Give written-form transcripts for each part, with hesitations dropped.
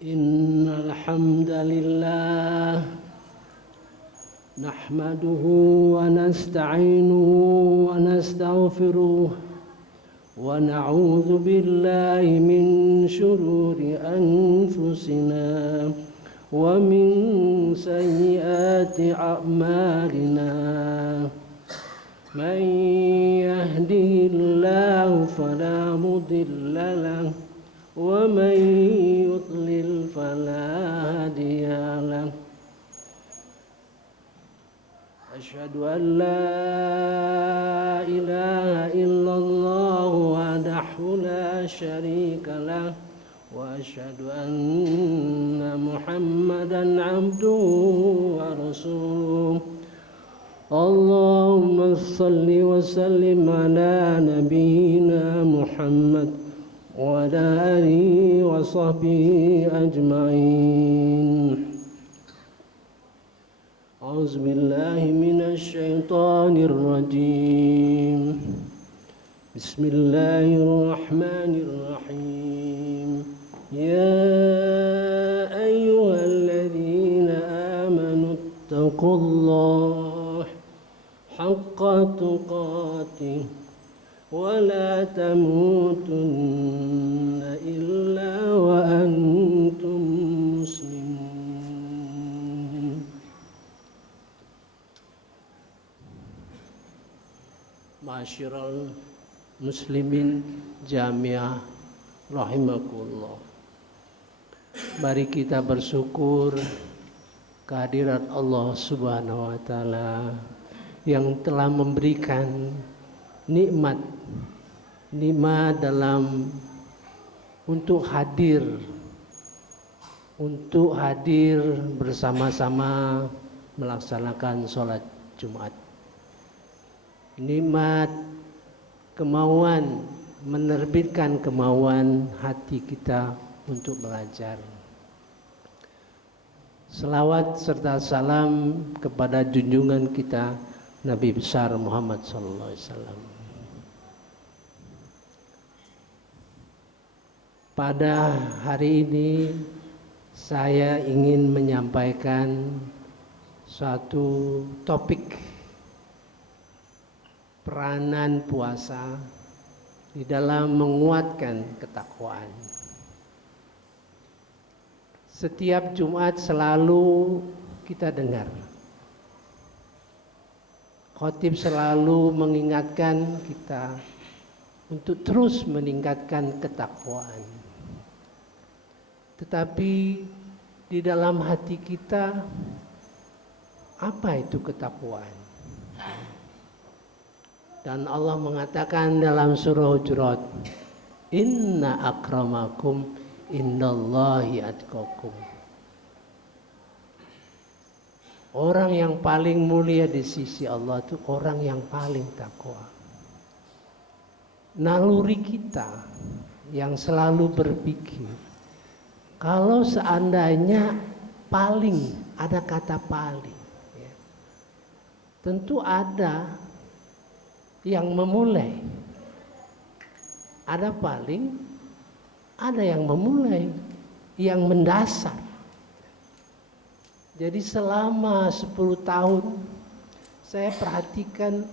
إن الحمد لله نحمده ونستعينه ونستغفره ونعوذ بالله من شرور أنفسنا ومن سيئات أعمالنا من يهده الله فلا مضل له ومن يضلل فلا هادي له أشهد أن لا إله إلا الله وحده لا شريك له وأشهد أن محمدا عبده ورسوله اللهم صل وسلم على نبينا محمد وعلى آله وصحبه أجمعين. أعوذ بالله من الشيطان الرجيم. بسم الله الرحمن الرحيم. يا أيها الذين آمنوا اتقوا الله حق تقاته ولا تموتن إلا وأنتم مسلمون. Ma'asyiral muslimin jamiah rahimakumullah. Mari kita bersyukur kehadirat Allah Subhanahu wa taala yang telah memberikan nikmat dalam untuk hadir bersama-sama melaksanakan sholat Jumat. Nikmat kemauan, menerbitkan kemauan hati kita untuk belajar. Selawat serta salam kepada junjungan kita Nabi besar Muhammad sallallahu alaihi wasallam. Pada hari ini saya ingin menyampaikan suatu topik peranan puasa di dalam menguatkan ketakwaan. Setiap Jumat selalu kita dengar khotib selalu mengingatkan kita untuk terus meningkatkan ketakwaan. Tetapi di dalam hati kita, apa itu ketakwaan? Dan Allah mengatakan dalam surah Hujurat, Inna akramakum indallahi atqakum. Orang yang paling mulia di sisi Allah itu orang yang paling takwa. Naluri kita yang selalu berpikir, kalau seandainya paling, ada kata paling, ya, tentu ada yang memulai. Ada paling, ada yang memulai, yang mendasar. Jadi selama 10 tahun saya perhatikan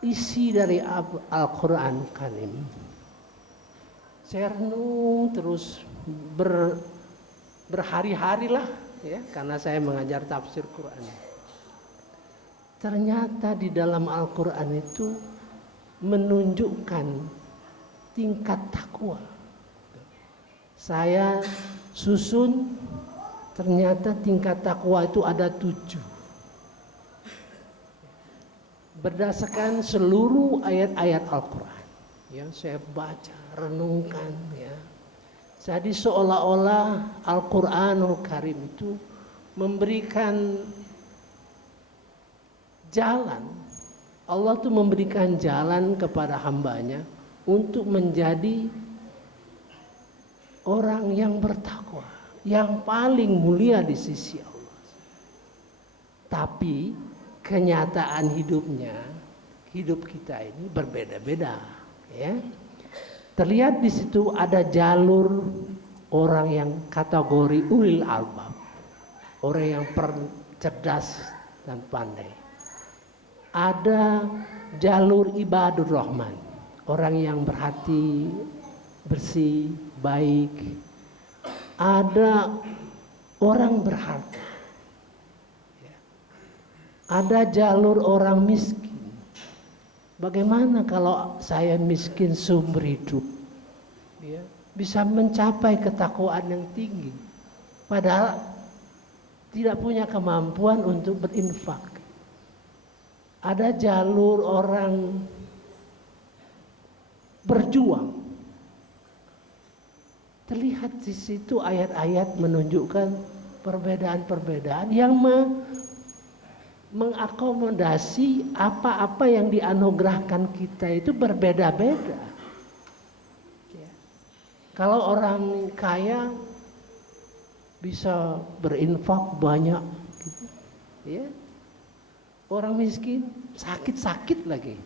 isi dari Al-Quran Karim. Saya renung terus berhari-hari lah, ya, karena saya mengajar tafsir Quran. Ternyata di dalam Al-Quran itu menunjukkan tingkat takwa. Saya susun, ternyata tingkat takwa itu ada 7. Berdasarkan seluruh ayat-ayat Al-Quran yang saya baca, renungkan, ya. Jadi seolah-olah Al-Quranul Karim itu memberikan jalan. Allah itu memberikan jalan kepada hambanya untuk menjadi orang yang bertakwa, yang paling mulia di sisi Allah. Tapi kenyataan hidup kita ini berbeda-beda, ya. Terlihat di situ ada jalur orang yang kategori ulil albab, orang yang cerdas dan pandai. Ada jalur ibadur rahman, orang yang berhati bersih, baik. Ada orang berharta. Ada jalur orang miskin. Bagaimana kalau saya miskin seumur hidup? Ya, bisa mencapai ketakwaan yang tinggi. Padahal tidak punya kemampuan untuk berinfak. Ada jalur orang berjuang. Terlihat di situ ayat-ayat menunjukkan perbedaan-perbedaan yang mengakomodasi apa-apa yang dianugerahkan kita itu berbeda-beda. Ya. Kalau orang kaya bisa berinfak banyak, gitu. Ya. Orang miskin sakit-sakit lagi,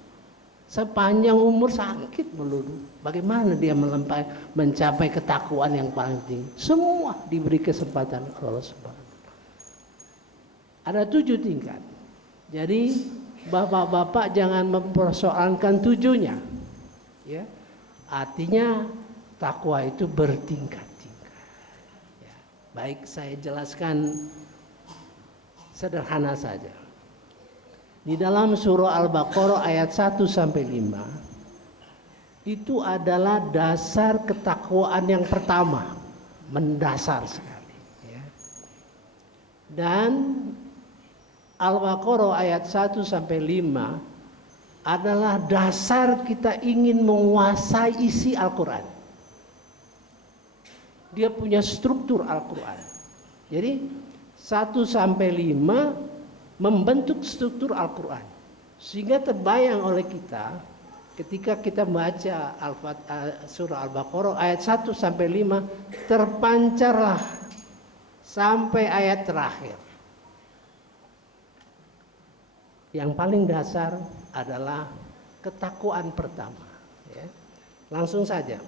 sepanjang umur sakit melulu. Bagaimana dia mencapai ketakwaan yang paling tinggi? Semua diberi kesempatan Allah Subhanahu. Ada 7 tingkat. Jadi bapak-bapak jangan mempersoalkan 7-nya. Ya. Artinya takwa itu bertingkat-tingkat. Ya. Baik, saya jelaskan sederhana saja. Di dalam surah Al-Baqarah ayat 1 sampai 5 itu adalah dasar ketakwaan yang pertama, mendasar sekali. Ya. Dan Al-Baqarah ayat 1 sampai 5 adalah dasar kita ingin menguasai isi Al-Quran. Dia punya struktur Al-Quran. Jadi 1 sampai 5 membentuk struktur Al-Quran. Sehingga terbayang oleh kita ketika kita membaca surah Al-Baqarah ayat 1 sampai 5 terpancarlah sampai ayat terakhir. Yang paling dasar adalah ketakwaan pertama. Ya. Langsung saja.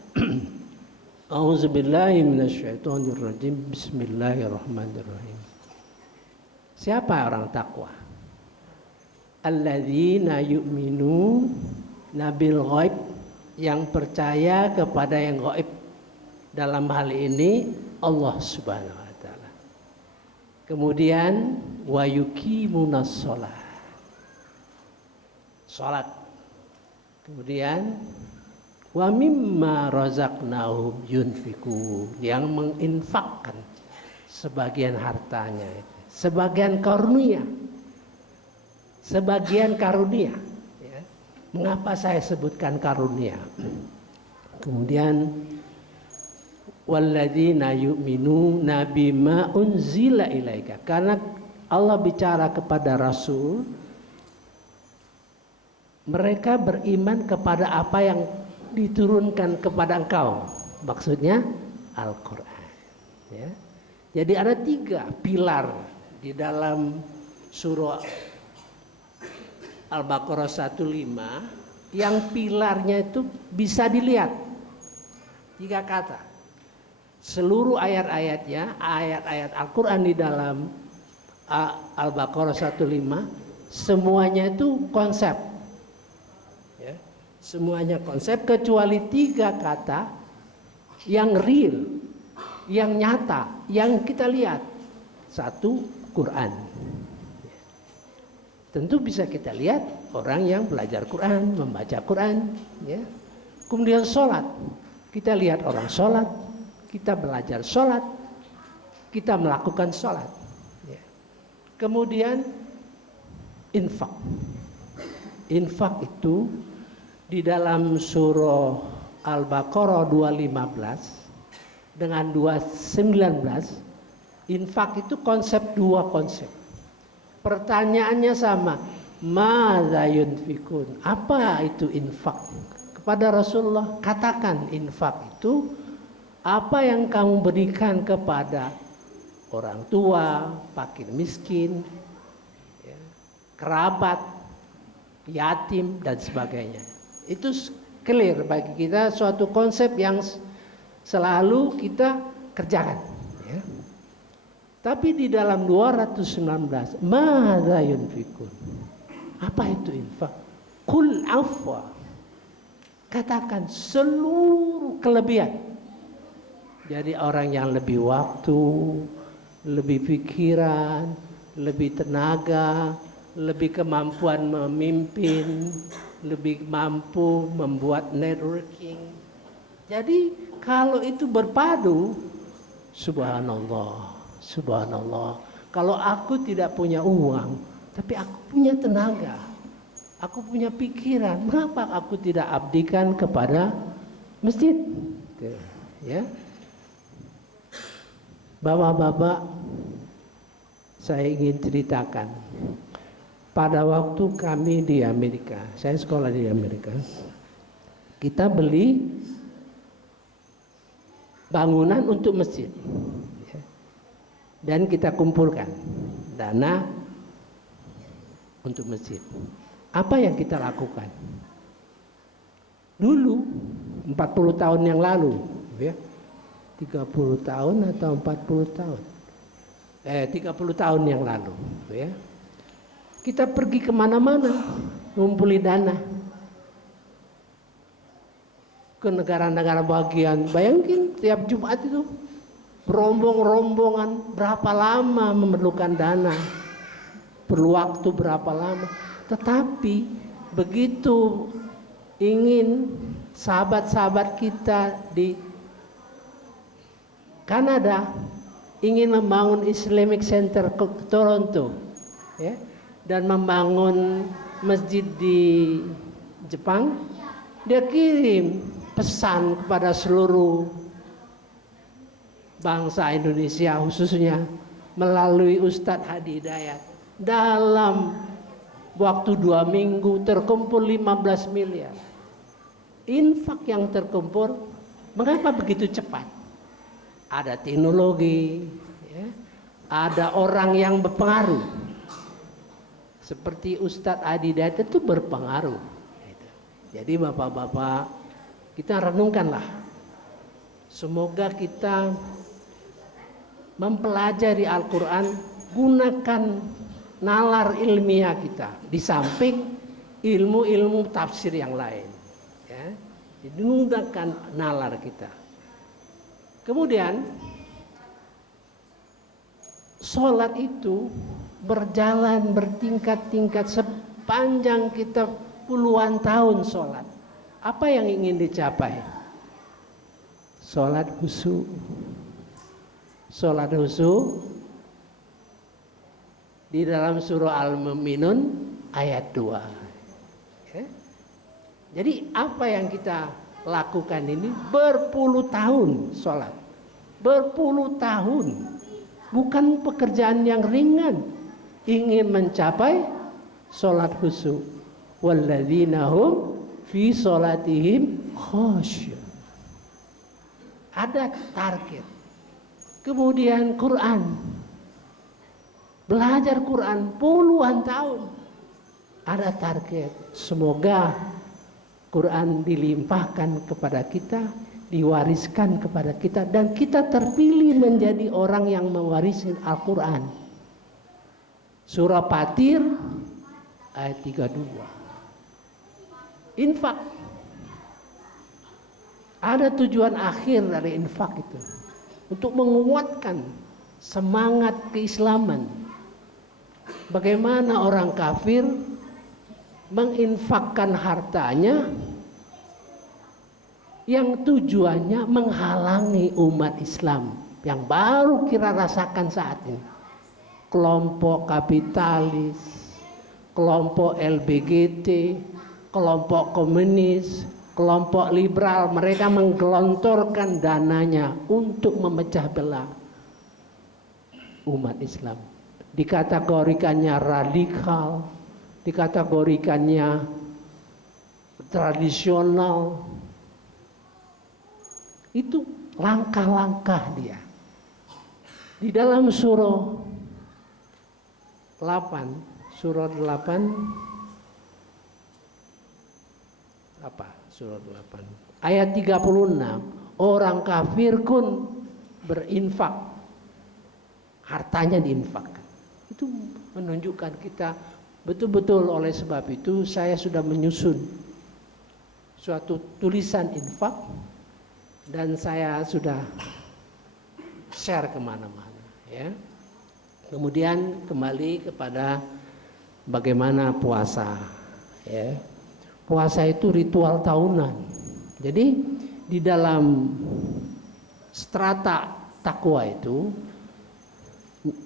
A'udzubillahi minasyaitonirrajim. Bismillahirrahmanirrahim. Siapa orang takwa? Alladzina yu'minu nabil ghaib, yang percaya kepada yang gaib. Dalam hal ini Allah Subhanahu wa taala. Kemudian wa yuqimunas shalah. Salat. Kemudian wa mimma razaqnahum yunfikun, yang menginfakkan sebagian hartanya, sebagian karunia. Sebagian karunia. Ya. Mengapa saya sebutkan karunia? Kemudian walladzina yu'minuna bima unzila ilaika, karena Allah bicara kepada Rasul, mereka beriman kepada apa yang diturunkan kepada engkau, maksudnya Al-Quran. Ya. Jadi ada 3 pilar di dalam surah Al-Baqarah 15 yang pilarnya itu bisa dilihat 3 kata. Seluruh ayat-ayatnya, ayat-ayat Al-Quran di dalam Al-Baqarah 15 semuanya itu konsep. Ya. Semuanya konsep kecuali 3 kata yang real, yang nyata, yang kita lihat. 1, Quran. Tentu bisa kita lihat orang yang belajar Quran, membaca Quran. Ya. Kemudian sholat. Kita lihat orang sholat, kita belajar sholat, kita melakukan sholat. Ya. Kemudian infak. Infak itu di dalam surah Al-Baqarah 215 dengan 219, infak itu konsep 2 konsep. Pertanyaannya sama, madza yunfikun? Apa itu infak? Kepada Rasulullah katakan, infak itu apa yang kamu berikan kepada orang tua, fakir miskin, ya, kerabat, yatim dan sebagainya. Itu clear bagi kita, suatu konsep yang selalu kita kerjakan. Ya. Tapi di dalam 219, madza yunfikun. Apa itu infak? Qul afwa. Katakan seluruh kelebihan. Jadi orang yang lebih waktu, lebih pikiran, lebih tenaga, lebih kemampuan memimpin, lebih mampu membuat networking. Jadi kalau itu berpadu, subhanallah, subhanallah. Kalau aku tidak punya uang, tapi aku punya tenaga, aku punya pikiran, mengapa aku tidak abdikan kepada masjid? Ya, bapak-bapak, saya ingin ceritakan. Pada waktu kami di Amerika, saya sekolah di Amerika, kita beli bangunan untuk masjid. Dan kita kumpulkan dana untuk masjid. Apa yang kita lakukan? Dulu 40 tahun yang lalu, ya. 30 tahun atau 40 tahun. 30 tahun yang lalu, ya. Kita pergi kemana-mana, ngumpulin dana. Ke negara-negara bagian, bayangin tiap Jumat itu rombongan berapa lama memerlukan dana, perlu waktu berapa lama. Tetapi begitu ingin sahabat-sahabat kita di Kanada ingin membangun Islamic Center ke Toronto, ya, dan membangun masjid di Jepang, dia kirim pesan kepada seluruh bangsa Indonesia khususnya melalui Ustadz Hadi Hidayat. Dalam waktu 2 minggu terkumpul 15 miliar. Infak yang terkumpul, mengapa begitu cepat? Ada teknologi, ya, ada orang yang berpengaruh. Seperti Ustadz Hadi Hidayat itu berpengaruh. Jadi bapak-bapak, kita renungkanlah. Semoga kita mempelajari Al-Quran, gunakan nalar ilmiah kita di samping ilmu-ilmu tafsir yang lain, ya. Jadi gunakan nalar kita. Kemudian sholat itu berjalan bertingkat-tingkat sepanjang kita puluhan tahun sholat. Apa yang ingin dicapai? Sholat khusyuk. Sholat khusyuk di dalam surah Al-Mu'minun ayat 2. Ya. Jadi apa yang kita lakukan ini berpuluh tahun sholat. Berpuluh tahun. Bukan pekerjaan yang ringan. Ingin mencapai sholat khusyuk. Walladzina hum fi sholatihim khasyun. Ada target. Kemudian Quran, belajar Quran puluhan tahun, ada target. Semoga Quran dilimpahkan kepada kita, diwariskan kepada kita, dan kita terpilih menjadi orang yang mewarisi Al-Quran. Surah Fatir ayat 32. Infak. Ada tujuan akhir dari infak itu, untuk menguatkan semangat keislaman. Bagaimana orang kafir menginfakkan hartanya yang tujuannya menghalangi umat Islam yang baru kita rasakan saat ini. Kelompok kapitalis, kelompok LBGT, kelompok komunis, kelompok liberal, mereka menggelontorkan dananya untuk memecah belah umat Islam. Dikategorikannya radikal, dikategorikannya tradisional. Itu langkah-langkah dia. Di dalam surah 8, surah 8 apa? Surah 8 ayat 36, orang kafir pun berinfak, hartanya diinfakkan. Itu menunjukkan kita betul-betul. Oleh sebab itu saya sudah menyusun suatu tulisan infak dan saya sudah share kemana-mana, ya. Kemudian kembali kepada bagaimana puasa, ya. Puasa itu ritual tahunan. Jadi di dalam strata takwa itu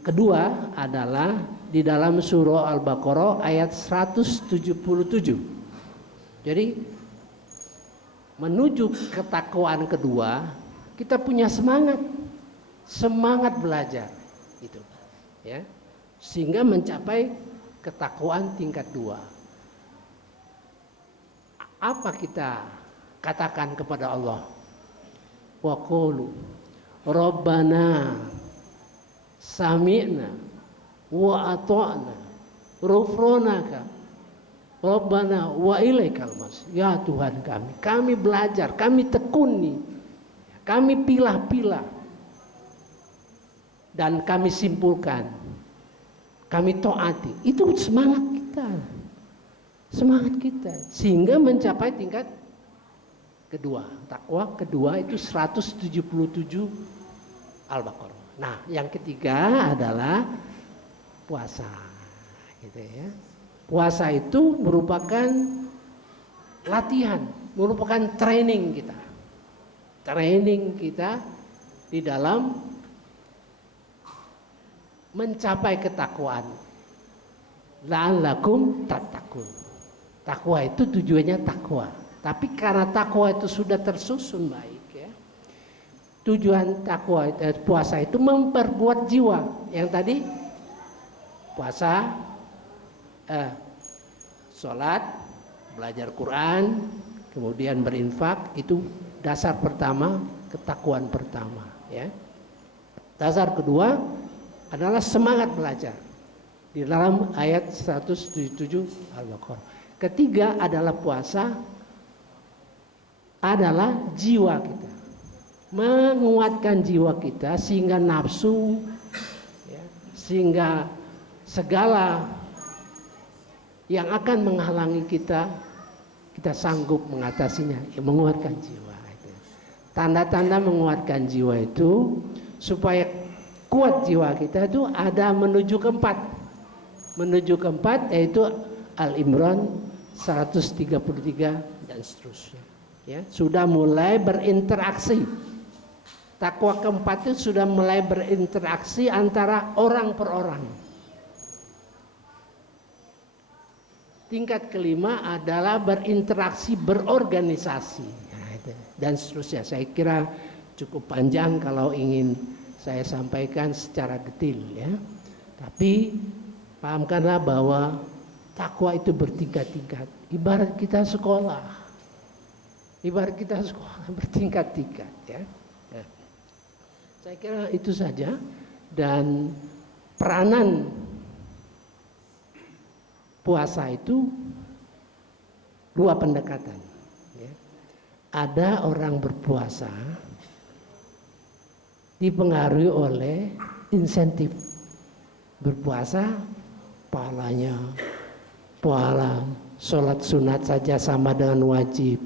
kedua adalah di dalam surah Al-Baqarah ayat 177. Jadi menuju ketakwaan kedua, kita punya semangat belajar gitu, ya, sehingga mencapai ketakwaan tingkat 2. Apa kita katakan kepada Allah? Wa qulu Rabbana sami'na wa ata'na ghufranaka Rabbana wa ilaikal masir. Ya Tuhan kami belajar, kami tekuni, kami pilah-pilah, dan kami simpulkan, kami taati. Itu semangat kita, sehingga mencapai tingkat kedua. Takwa kedua itu 177 Al-Baqarah. Nah, yang ketiga adalah puasa, gitu ya. Puasa itu merupakan latihan, merupakan training kita di dalam mencapai ketakwaan. La'allakum tattaqun. Takwa itu tujuannya takwa. Tapi karena takwa itu sudah tersusun baik, ya. Tujuan takwa puasa itu memperkuat jiwa. Yang tadi puasa, sholat, belajar Quran, kemudian berinfak, itu dasar pertama, ketakwaan pertama, ya. Dasar kedua adalah semangat belajar di dalam ayat 177 Al-Baqarah. Ketiga adalah puasa adalah jiwa kita, menguatkan jiwa kita sehingga nafsu, ya, sehingga segala yang akan menghalangi kita sanggup mengatasinya, ya, menguatkan jiwa. Tanda-tanda menguatkan jiwa itu, supaya kuat jiwa kita itu ada menuju keempat, yaitu Al-Imran 133 dan seterusnya, ya. Sudah mulai berinteraksi. Takwa keempat itu sudah mulai berinteraksi antara orang per orang. Tingkat kelima adalah berinteraksi, berorganisasi, dan seterusnya. Saya kira cukup panjang kalau ingin saya sampaikan secara detail, ya. Tapi pahamkanlah bahwa takwa itu bertingkat-tingkat. Ibarat kita sekolah bertingkat-tingkat, ya. Saya kira itu saja. Dan peranan puasa itu dua pendekatan, ya. Ada orang berpuasa dipengaruhi oleh insentif. Berpuasa pahalanya, pahala sholat sunat saja sama dengan wajib,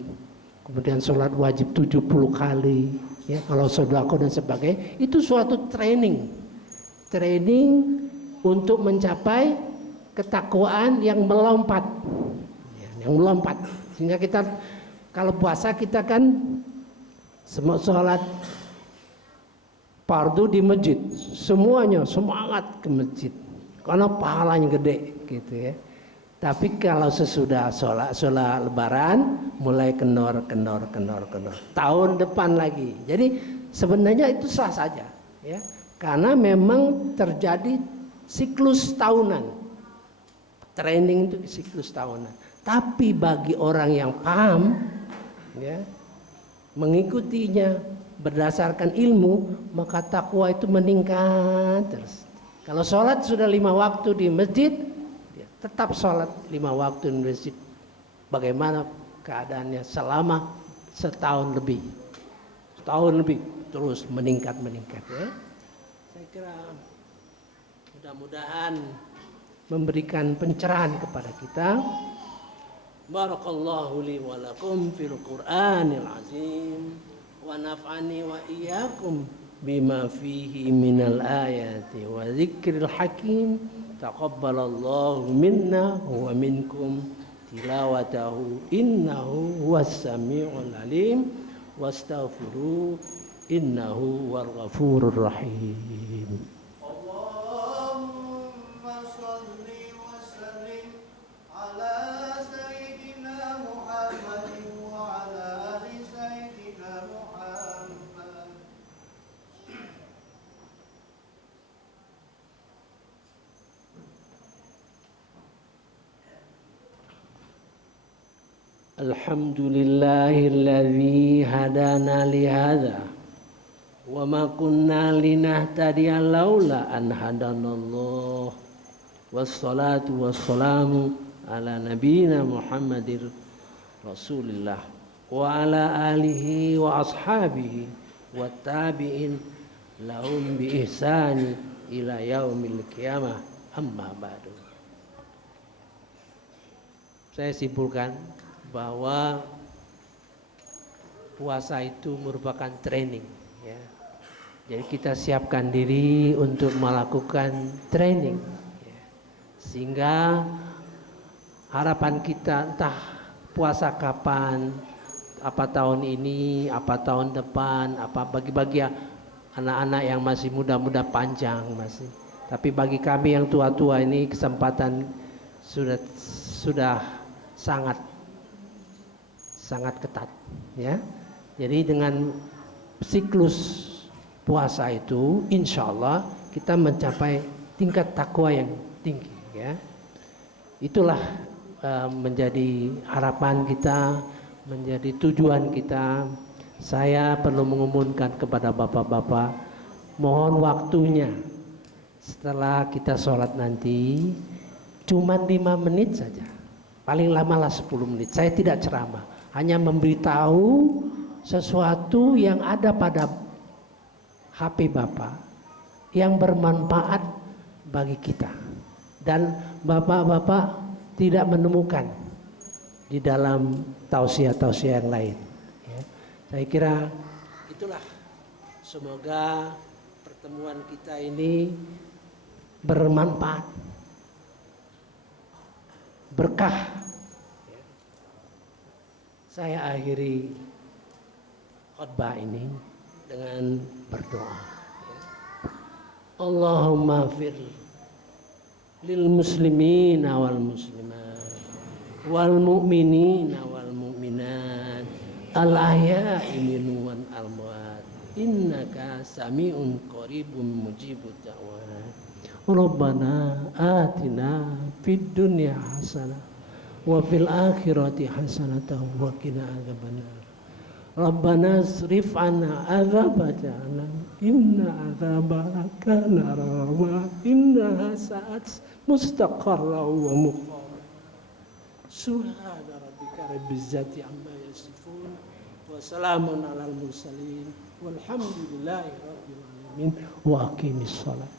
kemudian sholat wajib 70 kali, ya, kalau sedekah dan sebagainya. Itu suatu training untuk mencapai ketakwaan yang melompat, sehingga kita kalau puasa kita kan semua sholat fardu di masjid, semuanya semangat ke masjid karena pahalanya gede, gitu ya. Tapi kalau sesudah sholat lebaran mulai kendor, tahun depan lagi. Jadi sebenarnya itu sah saja, ya, karena memang terjadi siklus tahunan. Training itu siklus tahunan. Tapi bagi orang yang paham, ya, mengikutinya berdasarkan ilmu, maka takwa itu meningkat terus. Kalau sholat sudah 5 waktu di masjid, ya, tetap sholat 5 waktu di masjid. Bagaimana keadaannya selama setahun lebih, terus meningkat ya. Saya kira mudah-mudahan memberikan pencerahan kepada kita. Barakallahu li wa lakum fil Qur'anil azim wa naf'ani wa iyyakum bima fihi minal ayati wa dzikril hakim. Taqabbalallahu minna wa minkum tilawatahu innahu huwas samiul alim wastaghfiru innahu huwal ghafurur rahim. Allahumma shalli wa sallim ala sayyidina Muhammadin wa ala ali sayyidina Muhammad. Alhamdulillahilladzi hadana li hadza wa ma kunna linahtadiya laula an hadanallah wassalatu wassalamu ala nabiyyina Muhammadir Rasulillah wa ala alihi wa ashabihi wa tabi'in lahum bi ihsani ila yaumil qiyamah amma ba'du. Saya simpulkan bahwa puasa itu merupakan training ya. Jadi kita siapkan diri untuk melakukan training ya. Sehingga harapan kita entah puasa kapan, apa tahun ini, apa tahun depan, apa bagi-bagi anak-anak yang masih muda-muda panjang masih. Tapi bagi kami yang tua-tua ini kesempatan sudah sangat ketat ya. Jadi dengan siklus puasa itu insya Allah kita mencapai tingkat takwa yang tinggi ya. Itulah menjadi harapan kita, menjadi tujuan kita. Saya perlu mengumumkan kepada bapak-bapak, mohon waktunya setelah kita sholat nanti cuma 5 menit saja, paling lama lah 10 menit. Saya tidak ceramah, hanya memberitahu sesuatu yang ada pada HP Bapak yang bermanfaat bagi kita dan bapak-bapak tidak menemukan di dalam tausiah-tausiah yang lain ya. Saya kira itulah, semoga pertemuan kita ini bermanfaat, berkah. Saya akhiri khutbah ini dengan berdoa. Allahumma fir lil muslimina wal muslimat wal mu'minina wal mu'minat al ahya'i minhum wal amwat innaka sami'un qaribun mujibud da'wat. Rabbana atina fid dunya hasanah wa fil akhirati hasanatan wa qina adzabannar. Rabbana srif anna adzaba jahannam inna adzabaha kana gharaama innaha sa'at mustaqarra wa muqama. Subhana rabbika rabbil izzati amma yasifun wa salamun alal mursalin walhamdulillahi rabbil alamin wa aqimis shalah.